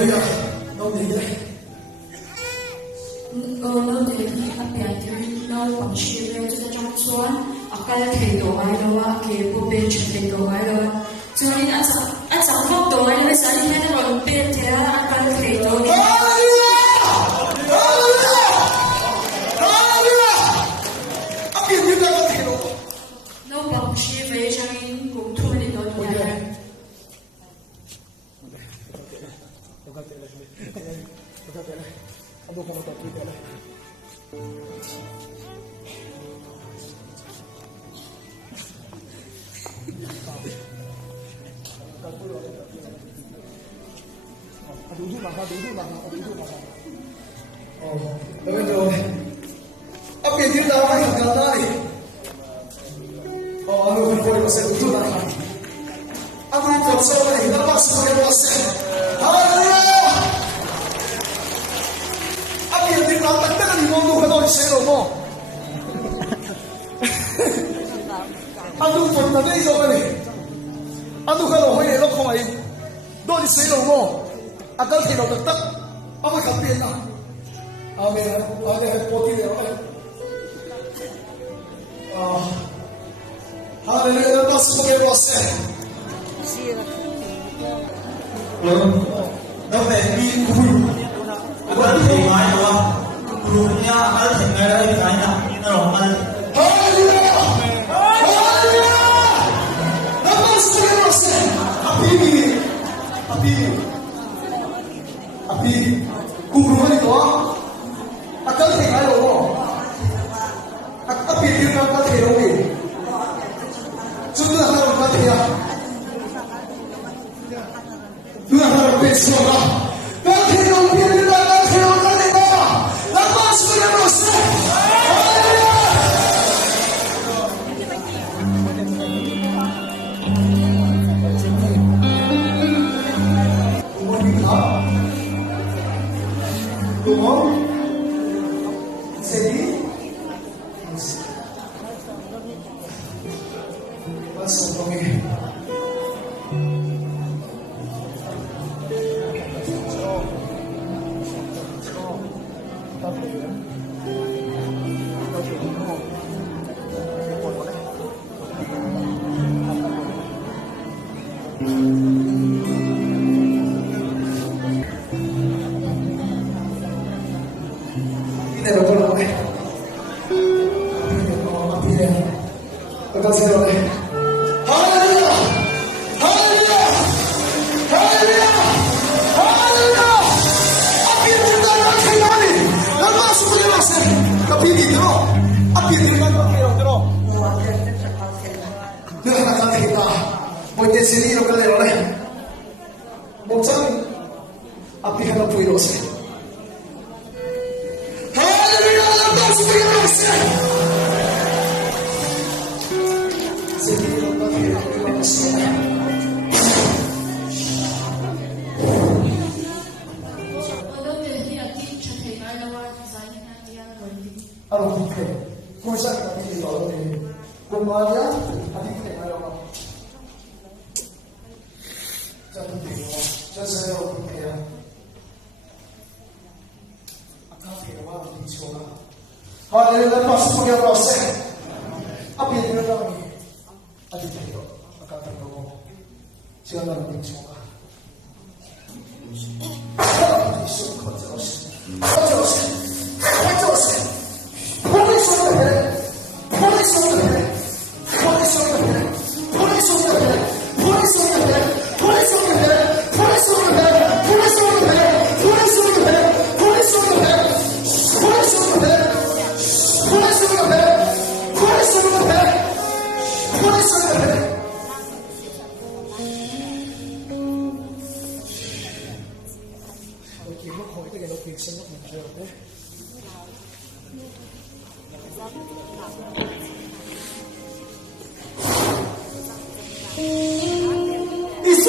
Hallelujah. Đâu thì đấy. Lâu thì apia thì lâu bằng chiều lên cho trong xuân, cái thầy đồ ai đâu á, cái bộ bên chuẩn thầy đồ ai đâu, cho nên anh chẳng học đồ ai đâu, sáng nay nó còn bên thế á, cái thầy đồ. Hallelujah. Hallelujah. Hallelujah. Apia thì đâu thầy đồ. Lâu bằng chiều về cho nên cũng thôi đi nói đồ ai. Aduh kamu tak kita lah. Duduk lah. Oh, betul. Apa yang dia tahu yang kata ni? Oh, aku boleh pasal duduk lah. Aku ikut sama ni, nampak sebagai pasal. Hallelujah. Yang dilakukan dengan ngomong kalau saya ngomong, aduh pernah ni siapa ni? Aduh kalau hari elok kau ini, doi saya ngomong, agar kita tetap apa kapian lah. Amin. Ada poti dia. Hallelujah. Lepas sebagai proses. Dapat minggu. Bukan rumah doang, rumahnya ada tinggal di sana, ini rumah. Hallelujah, Hallelujah. Nama seterusnya, api, kumpulan itu, akal tinggal loh, api itu nak terlalu, sudah harus mati, sudah harus besok. Hallelujah, pastor sebagai proses. Apa yang dia tahu ni? Adik kita akan tergolong. Jangan berbicara. It's